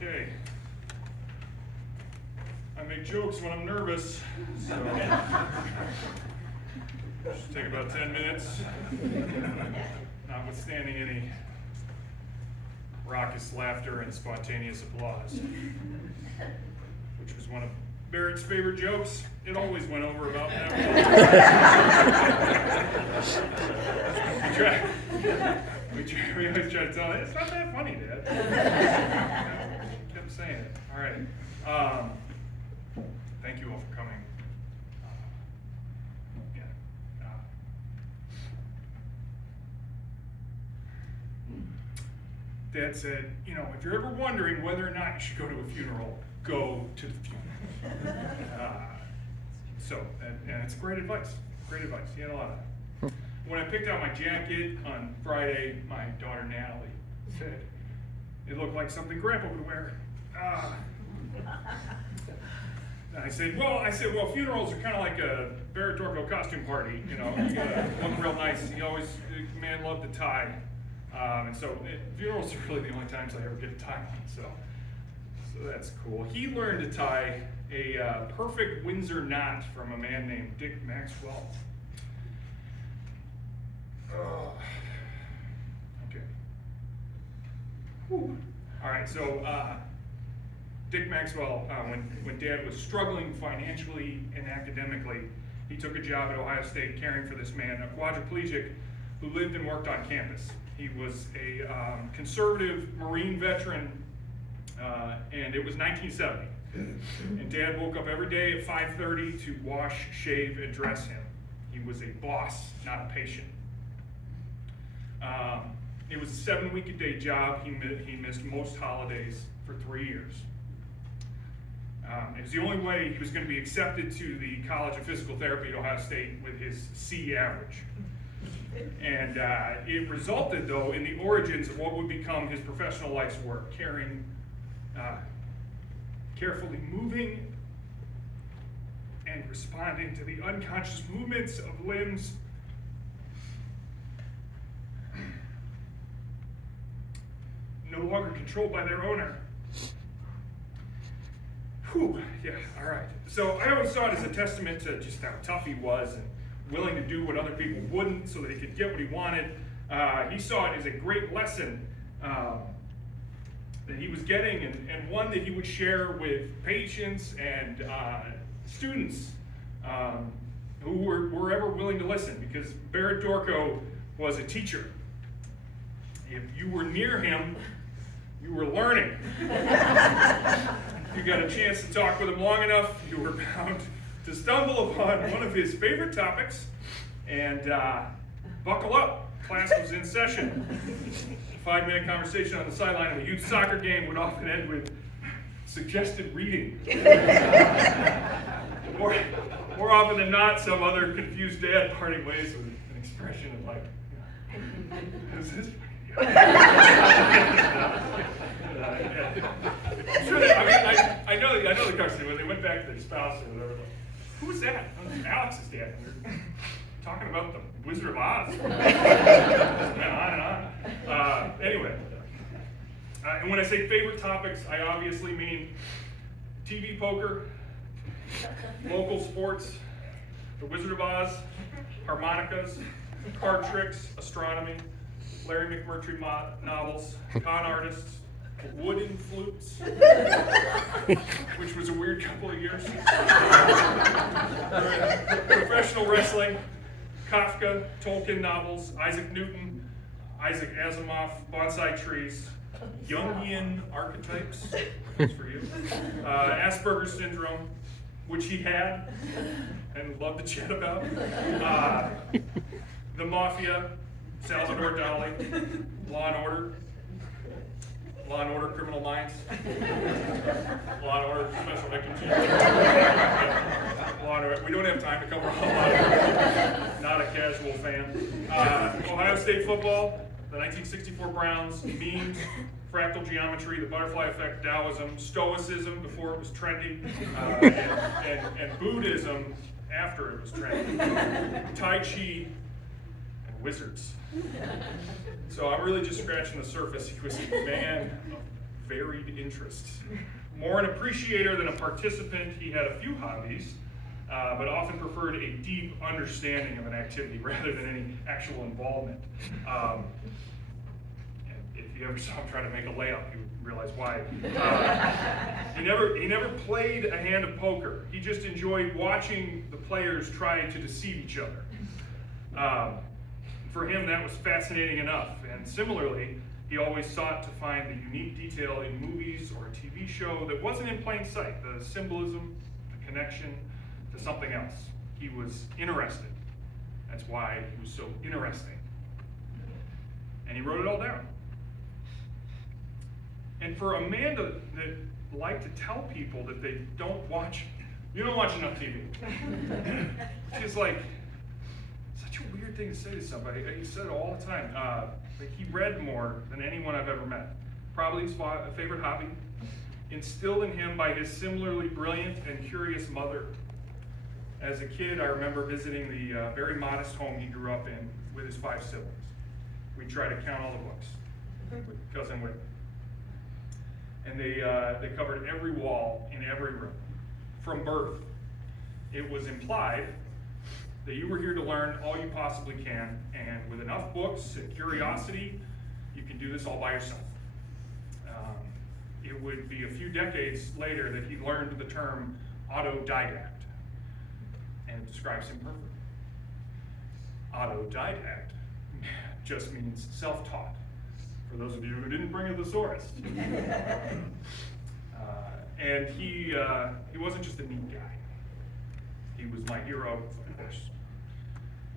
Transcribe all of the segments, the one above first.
Okay. I make jokes when I'm nervous, so should take about 10 minutes, notwithstanding any raucous laughter and spontaneous applause, which was one of Barrett's favorite jokes. It always went over about that. We always try to tell it, it's not that funny, Dad. Kept saying it. All right. Thank you all for coming. Dad said, you know, if you're ever wondering whether or not you should go to a funeral, go to the funeral. And it's great advice. Great advice. He had a lot of that. When I picked out my jacket on Friday, my daughter Natalie said it looked like something Grandpa would wear. And I said, well, funerals are kind of like a Barrett Dorco costume party. You know, you gotta look real nice. The man loved the tie. And so funerals are really the only times I ever get a tie on. So that's cool. He learned to tie a perfect Windsor knot from a man named Dick Maxwell. Okay. Whew. All right, so Dick Maxwell, when Dad was struggling financially and academically, he took a job at Ohio State caring for this man, a quadriplegic who lived and worked on campus. He was a conservative Marine veteran, and it was 1970. And Dad woke up every day at 5:30 to wash, shave, and dress him. He was a boss, not a patient. It was a 7-week-a-day job. He missed most holidays for 3 years. It was the only way he was going to be accepted to the College of Physical Therapy at Ohio State with his C average. And it resulted, though, in the origins of what would become his professional life's work, carefully moving and responding to the unconscious movements of limbs no longer controlled by their owner. Whew, yeah, all right. So I always saw it as a testament to just how tough he was and willing to do what other people wouldn't so that he could get what he wanted. He saw it as a great lesson that he was getting, and one that he would share with patients and students who were ever willing to listen, because Barrett Dorco was a teacher. If you were near him, you were learning. If you got a chance to talk with him long enough, you were bound to stumble upon one of his favorite topics, and buckle up. Class was in session. A 5-minute conversation on the sideline of a youth soccer game would often end with suggested reading. More often than not, some other confused dad parting ways with an expression of like, who's this? I know the question when they went back to their spouse and they were like, who was that? Oh, Alex's dad. We were talking about the Wizard of Oz. On and on. Anyway, and when I say favorite topics, I obviously mean TV poker, local sports, the Wizard of Oz, harmonicas, card tricks, astronomy, Larry McMurtry novels, con artists, wooden flutes, which was a weird couple of years, professional wrestling, Kafka, Tolkien novels, Isaac Newton, Isaac Asimov, bonsai trees, Jungian archetypes, that's for you, Asperger's syndrome, which he had and loved to chat about, the Mafia, Salvador Dali, Law and Order, Criminal Minds, Law and Order, Special Victims Unit. Law and Order. We don't have time to cover all of it. Not a casual fan. Ohio State football, the 1964 Browns, memes, fractal geometry, the butterfly effect, Taoism, Stoicism before it was trendy, and Buddhism after it was trendy, Tai Chi, and wizards. So I'm really just scratching the surface. He was a man of varied interests. More an appreciator than a participant, he had a few hobbies, but often preferred a deep understanding of an activity rather than any actual involvement. And if you ever saw him try to make a layup, you would realize why. He never played a hand of poker. He just enjoyed watching the players try to deceive each other. For him, that was fascinating enough. And similarly, he always sought to find the unique detail in movies or a TV show that wasn't in plain sight, the symbolism, the connection to something else. He was interested. That's why he was so interesting. And he wrote it all down. And for a man that liked to tell people that they don't watch, you don't watch enough TV. She's like, such a weird thing to say to somebody. He said it all the time. Like he read more than anyone I've ever met. Probably his favorite hobby, instilled in him by his similarly brilliant and curious mother. As a kid, I remember visiting the very modest home he grew up in with his 5 siblings. We tried to count all the books with Cousin Whit. And they covered every wall in every room. From birth, it was implied that you were here to learn all you possibly can, and with enough books and curiosity, you can do this all by yourself. It would be a few decades later that he learned the term autodidact, and it describes him perfectly. Autodidact just means self-taught, for those of you who didn't bring a thesaurus. And he wasn't just a neat guy. He was my hero, of course.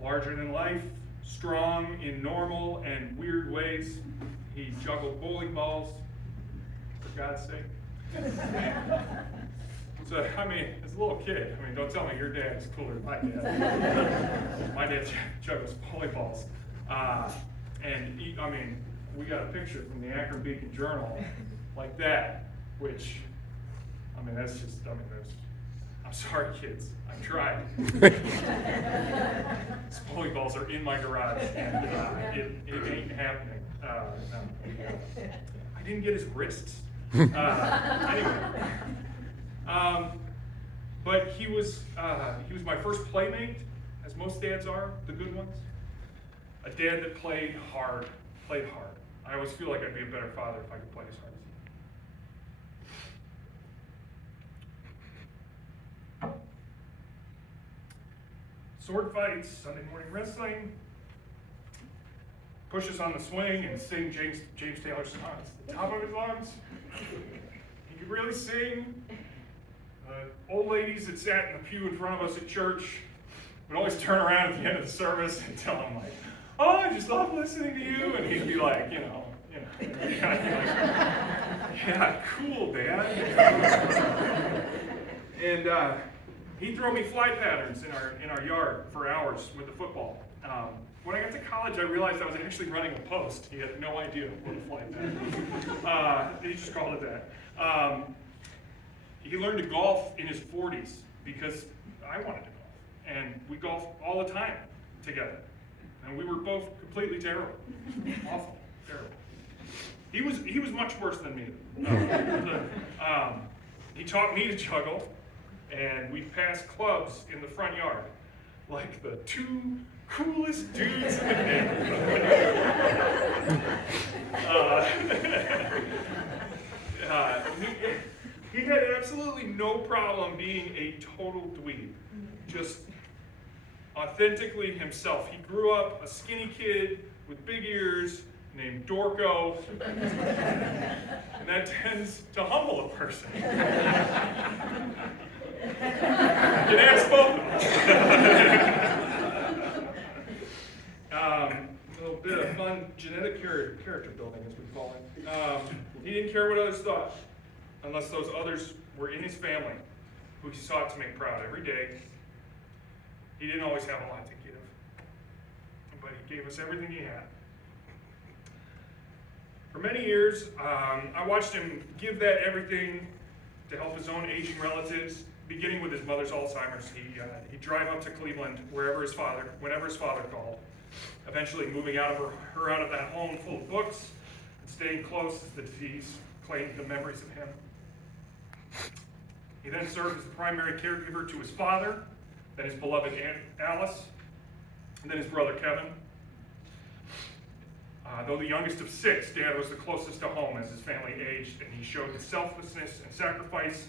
Larger than life, strong in normal and weird ways. He juggled bowling balls, for God's sake. So, I mean, as a little kid, don't tell me your dad is cooler than my dad. My dad juggles bowling balls. And we got a picture from the Akron Beacon Journal like that, which, that's I'm sorry, kids. I tried. These bowling balls are in my garage, and it ain't happening. No. I didn't get his wrists. Anyway, but he was my first playmate, as most dads are, the good ones. A dad that played hard. I always feel like I'd be a better father if I could play as hard as he. Sword fights, Sunday morning wrestling, pushes on the swing and sing James Taylor songs at the top of his lungs. He could really sing. Old ladies that sat in the pew in front of us at church would always turn around at the end of the service and tell him like, "Oh, I just love listening to you," and he'd be like, yeah, cool, Dad. And he'd throw me fly patterns in our yard for hours with the football. When I got to college, I realized I was actually running a post. He had no idea what a fly pattern. He just called it that. He learned to golf in his 40s because I wanted to golf, and we golfed all the time together. And we were both completely terrible, awful, terrible. He was much worse than me. He taught me to juggle, and we'd pass clubs in the front yard, like the 2 coolest dudes in the neighborhood. He had absolutely no problem being a total dweeb, just authentically himself. He grew up a skinny kid with big ears named Dorco, and that tends to humble a person. You can ask both of them. A little bit of fun genetic character building, as we call it. He didn't care what others thought, unless those others were in his family, who he sought to make proud every day. He didn't always have a lot to give, but he gave us everything he had. For many years, I watched him give that everything to help his own aging relatives, beginning with his mother's Alzheimer's. He'd drive up to Cleveland whenever his father called, eventually moving her out of that home full of books and staying close as the disease claimed the memories of him. He then served as the primary caregiver to his father, then his beloved Aunt Alice, and then his brother Kevin. Though the youngest of 6, Dad was the closest to home as his family aged, and he showed his selflessness and sacrifice.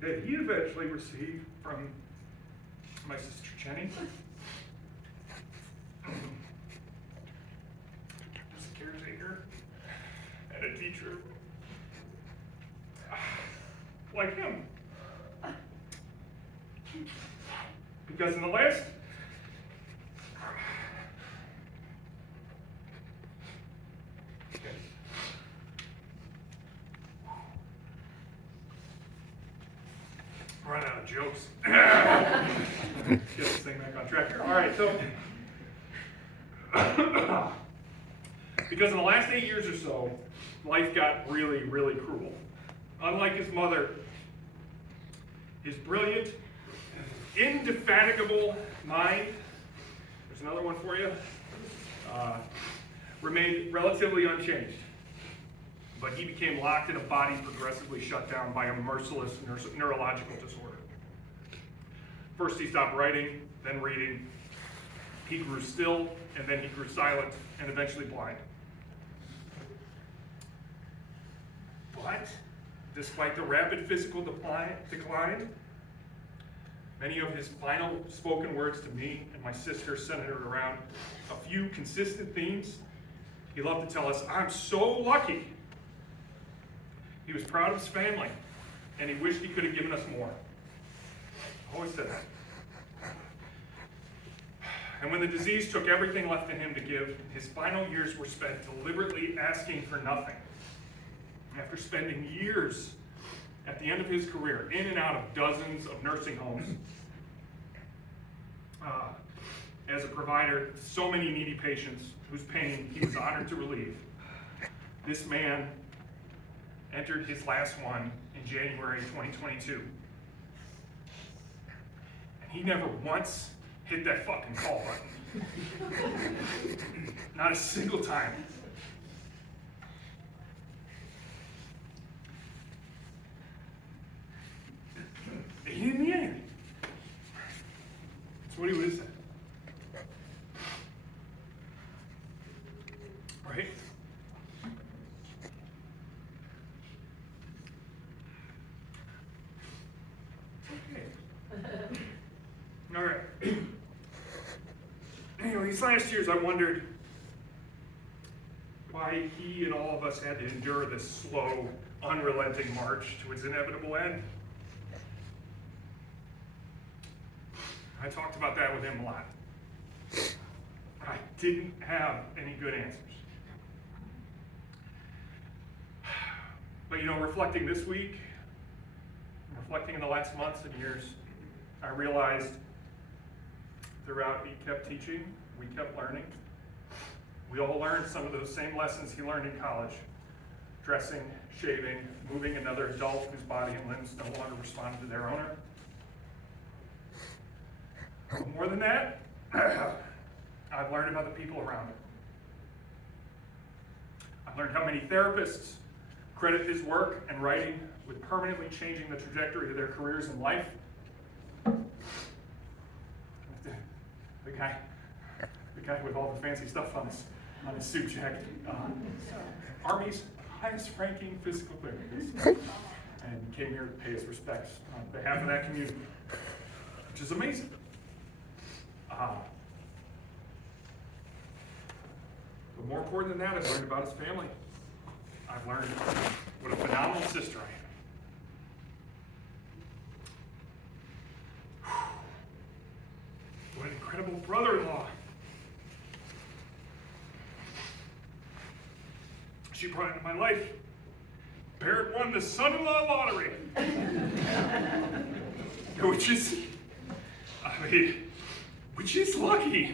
That he eventually received from my sister Jenny. As a caretaker and a teacher. Like him. Because in the last run out of jokes. Get this thing back on track here. All right, so because in the last 8 years or so, life got really, really cruel. Unlike his mother, his brilliant, indefatigable mind, there's another one for you, remained relatively unchanged. But he became locked in a body progressively shut down by a merciless neurological disorder. First he stopped writing, then reading. He grew still, and then he grew silent, and eventually blind. But despite the rapid physical decline, many of his final spoken words to me and my sister centered around a few consistent themes. He loved to tell us, "I'm so lucky." He was proud of his family, and he wished he could have given us more. I always said that. And when the disease took everything left in him to give, his final years were spent deliberately asking for nothing. After spending years at the end of his career in and out of dozens of nursing homes, as a provider to so many needy patients whose pain he was honored to relieve, this man entered his last one in January 2022. And he never once hit that fucking call button. Not a single time. He didn't need anything. That's what he would have said. Right? Okay. All right. Anyway, these last years I wondered why he and all of us had to endure this slow, unrelenting march to its inevitable end. I talked about that with him a lot. I didn't have any good answers. But reflecting this week, reflecting in the last months and years, I realized throughout he kept teaching, we kept learning. We all learned some of those same lessons he learned in college. Dressing, shaving, moving another adult whose body and limbs no longer responded to their owner. But more than that, I've learned about the people around him. I've learned how many therapists credit his work and writing with permanently changing the trajectory of their careers in life. The guy with all the fancy stuff on his suit jacket. Army's highest ranking physical therapist. And came here to pay his respects on behalf of that community, which is amazing. But more important than that, I've learned about his family. I've learned what a phenomenal sister I am. What an incredible brother-in-law. She brought into my life. Barrett won the son-in-law lottery. Which is lucky.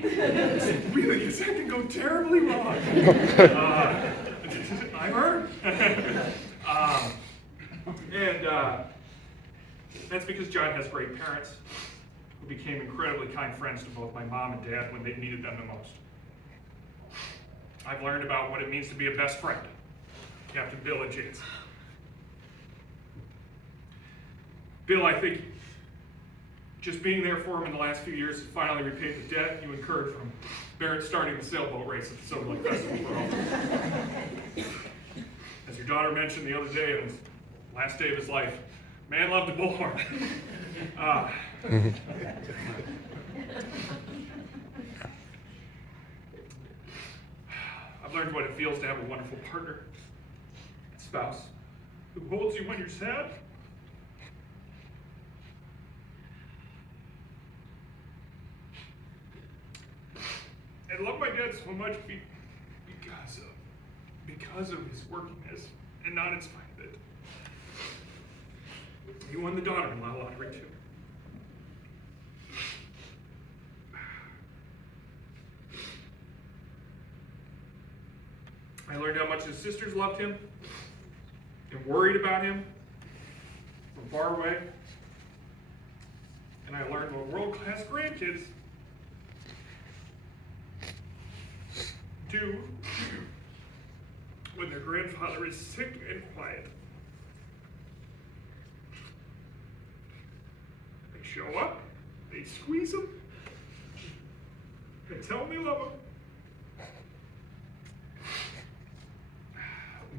Really, because that can go terribly wrong. I'm her. And that's because John has great parents who who became incredibly kind friends to both my mom and dad when they needed them the most. I've learned about what it means to be a best friend, Captain Bill and James. Bill, I think just being there for him in the last few years has finally repaid the debt you incurred from Barrett starting the sailboat race at the Silver Lake Festival for all. As your daughter mentioned the other day, on his last day of his life, man loved a bullhorn. I've learned what it feels to have a wonderful partner, spouse, who holds you when you're sad. I love my dad so much because of his workiness and not in spite of it. He won the daughter-in-law lottery too. I learned how much his sisters loved him and worried about him from far away. And I learned what world-class grandkids do when their grandfather is sick and quiet. They show up, they squeeze him, they tell him they love him.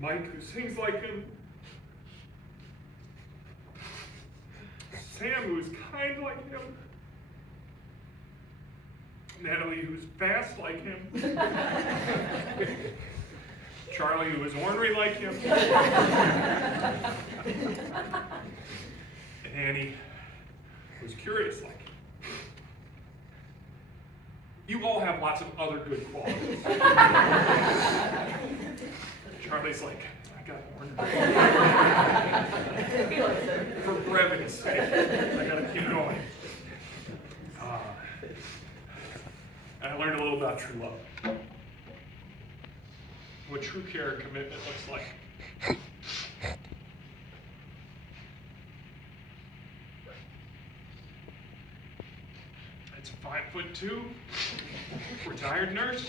Mike, who sings like him. Sam, who's kind like him. Natalie, who's fast like him. Charlie, who is ornery like him. And Annie, who's curious like him. You all have lots of other good qualities. Charlie's like, I got ornery. For brevity's sake, I gotta keep going. And I learned a little about true love. What true care and commitment looks like. It's a 5'2" retired nurse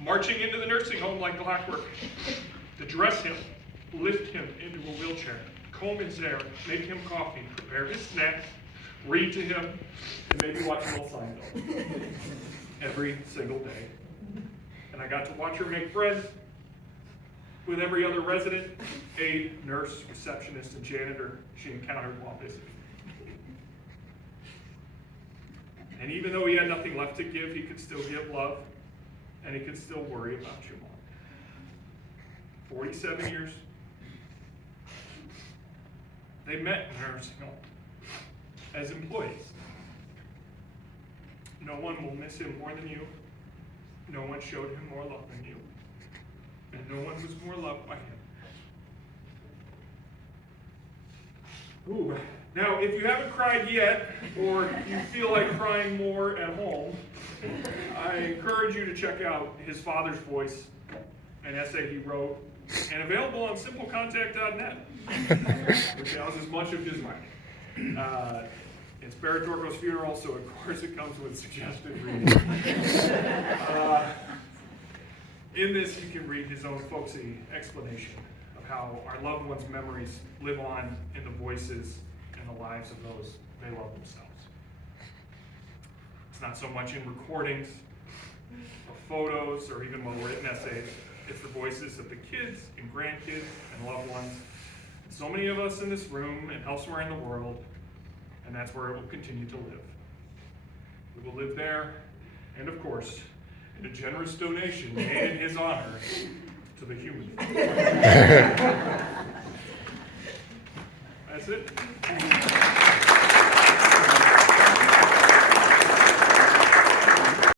marching into the nursing home like clockwork to dress him, lift him into a wheelchair, comb his hair, make him coffee, prepare his snacks, read to him, and maybe watch a little Seinfeld every single day. And I got to watch her make friends with every other resident, aide, nurse, receptionist, and janitor she encountered while visiting. And even though he had nothing left to give, he could still give love, and he could still worry about your mom. 47 years. They met in a nursing home as employees. No one will miss him more than you. No one showed him more love than you. And no one was more loved by him. Ooh. Now, if you haven't cried yet, or you feel like crying more at home, I encourage you to check out his father's voice, an essay he wrote, and available on simplecontact.net, which houses much of his writing. It's Barrett Dorco's funeral, so of course it comes with suggested reading. In this, you can read his own folksy explanation of how our loved ones' memories live on in the voices and the lives of those they love themselves. It's not so much in recordings, or photos, or even well-written essays. It's the voices of the kids and grandkids and loved ones. And so many of us in this room and elsewhere in the world, and that's where it will continue to live. We will live there, and of course, in a generous donation made in his honor to the human.